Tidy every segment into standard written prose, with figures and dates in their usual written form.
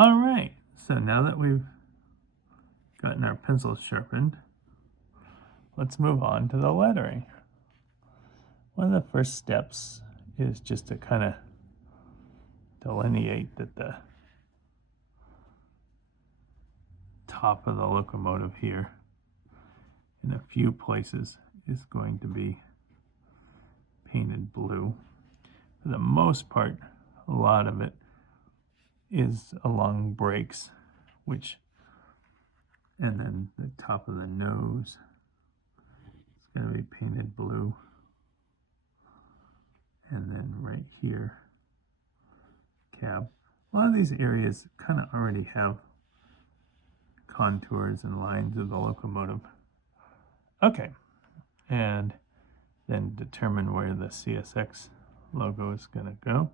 All right, so now that we've gotten our pencils sharpened, let's move on to the lettering. One of the first steps is just to kind of delineate that the top of the locomotive here in a few places is going to be painted blue. For the most part, a lot of it is along brakes, and then the top of the nose is going to be painted blue. And then right here, cab. A lot of these areas kind of already have contours and lines of the locomotive. Okay, and then determine where the CSX logo is going to go.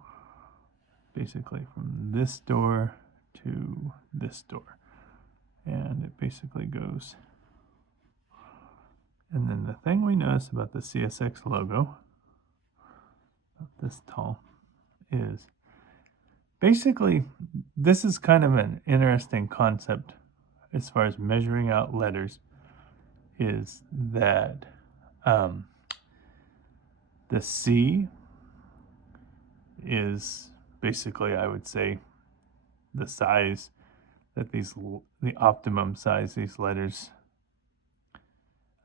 Basically from this door to this door. And it basically goes. And then the thing we notice about the CSX logo, about this tall, is basically this is kind of an interesting concept as far as measuring out letters, is that the C is basically, I would say, the size that the optimum size these letters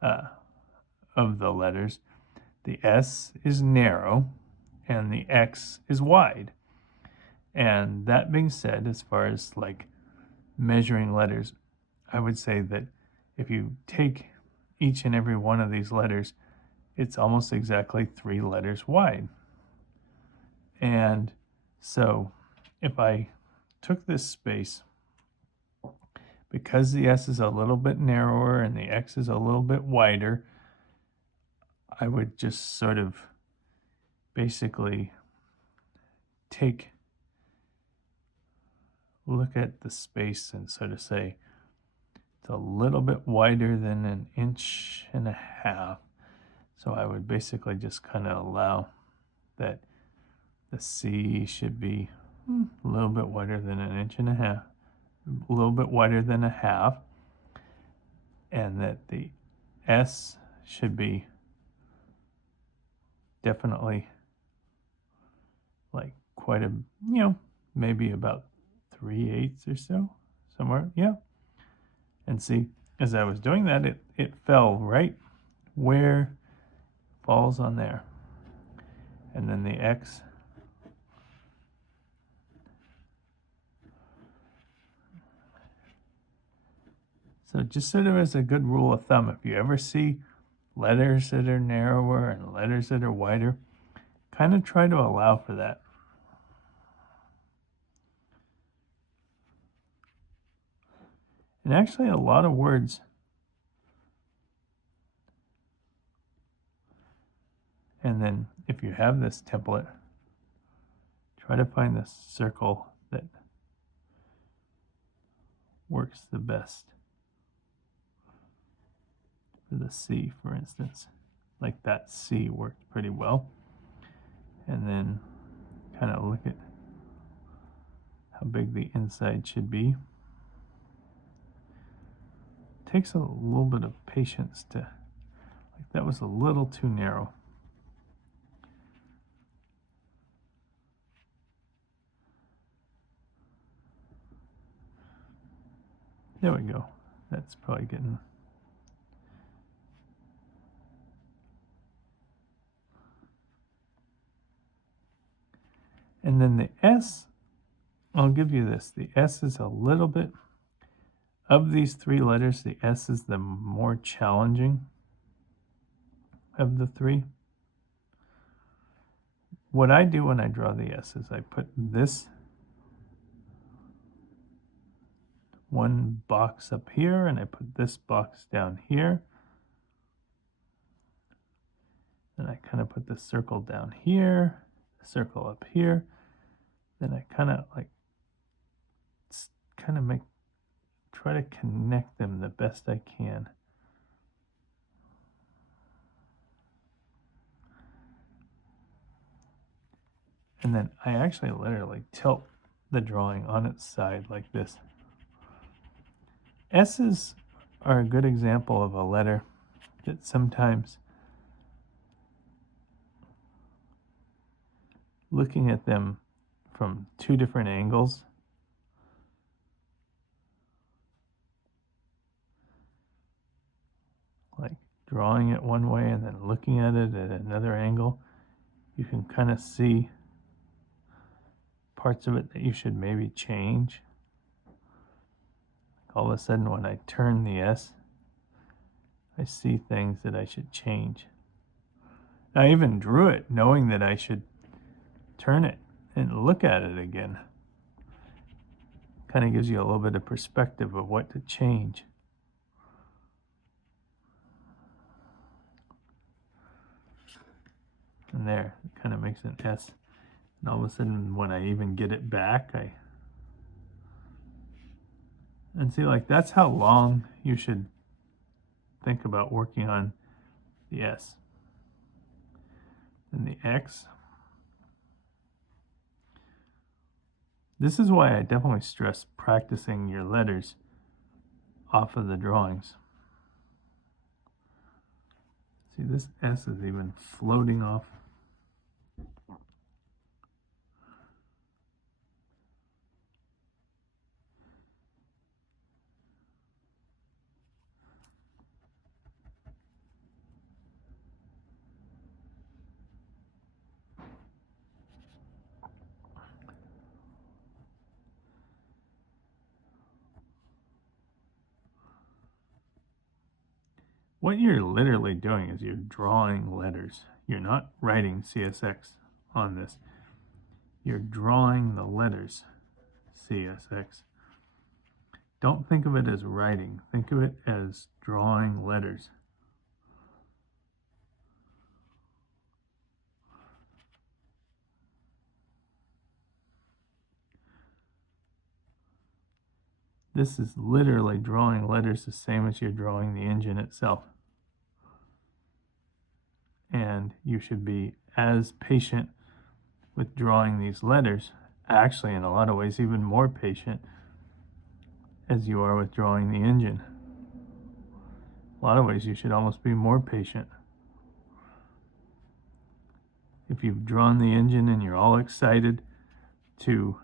of the letters. The S is narrow and the X is wide. And that being said, as far as like measuring letters, I would say that if you take each and every one of these letters, it's almost exactly 3 letters wide. And so if I took this space, because the S is a little bit narrower and the X is a little bit wider, I would just sort of basically look at the space and sort of say, it's a little bit wider than 1.5 inches. So I would basically just kind of allow that the C should be a little bit wider than 1.5 inches, a little bit wider than 1/2, and that the S should be definitely like quite a, maybe about 3/8 or so, somewhere, yeah. And see, as I was doing that, it fell right where it falls on there. And then the X, so just sort of as a good rule of thumb, if you ever see letters that are narrower and letters that are wider, kind of try to allow for that. And actually a lot of words, and then if you have this template, try to find the circle that works the best. For the C, for instance, like that C worked pretty well. And then kind of look at how big the inside should be. It takes a little bit of patience to, like that was a little too narrow. There we go. That's probably getting. And then the S, I'll give you this. The S is a little bit, of these 3 letters, the S is the more challenging of the 3. What I do when I draw the S is I put this one box up here and I put this box down here. Then I kind of put the circle down here, the circle up here. Then I kind of try to connect them the best I can. And then I actually literally tilt the drawing on its side like this. S's are a good example of a letter that sometimes, looking at them from two different angles, like drawing it one way and then looking at it at another angle, you can kind of see parts of it that you should maybe change. All of a sudden, when I turn the S, I see things that I should change. I even drew it knowing that I should turn it and look at it again. Kind of gives you a little bit of perspective of what to change. And there, it kind of makes an S. And all of a sudden, when I even get it back, and see, like, that's how long you should think about working on the S. And the X. This is why I definitely stress practicing your letters off of the drawings. See, this S is even floating off. What you're literally doing is you're drawing letters. You're not writing CSX on this. You're drawing the letters CSX. Don't think of it as writing. Think of it as drawing letters. This is literally drawing letters the same as you're drawing the engine itself. And you should be as patient with drawing these letters, actually in a lot of ways even more patient, as you are with drawing the engine. A lot of ways you should almost be more patient. If you've drawn the engine and you're all excited to,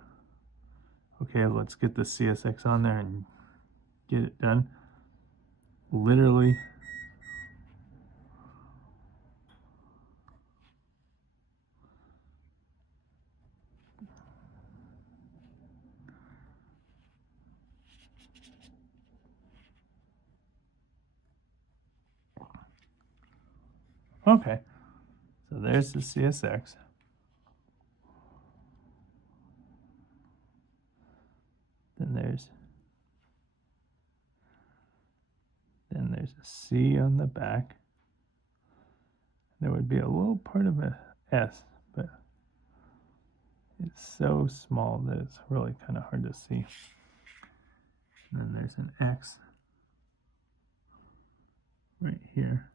okay, let's get the CSX on there and get it done, literally okay, so there's the CSX. Then there's a C on the back. There would be a little part of a S, but it's so small that it's really kind of hard to see. And then there's an X right here.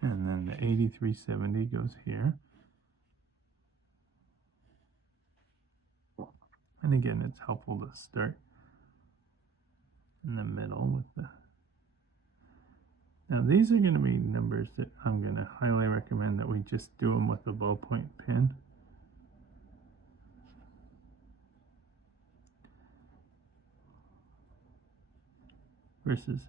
And then the 8370 goes here. And again, it's helpful to start in the middle with the... Now these are going to be numbers that I'm going to highly recommend that we just do them with a ballpoint pen. Versus,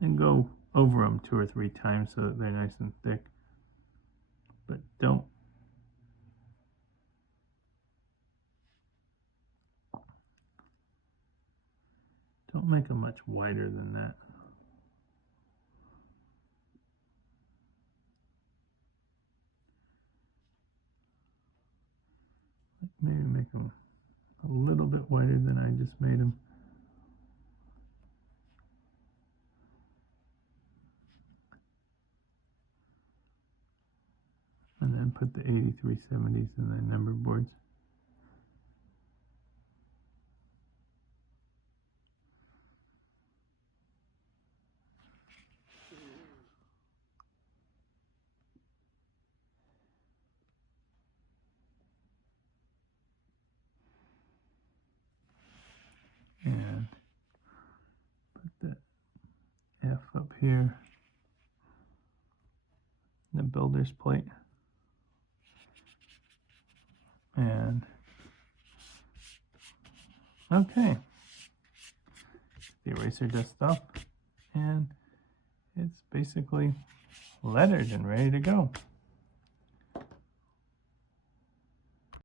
and go over them 2 or 3 times so that they're nice and thick. But don't make them much wider than that. maybe make them a little bit wider than I just made them. And then put the 8370s in the number boards. And put the F up here, the builder's plate. And okay, the eraser dust off, and it's basically lettered and ready to go.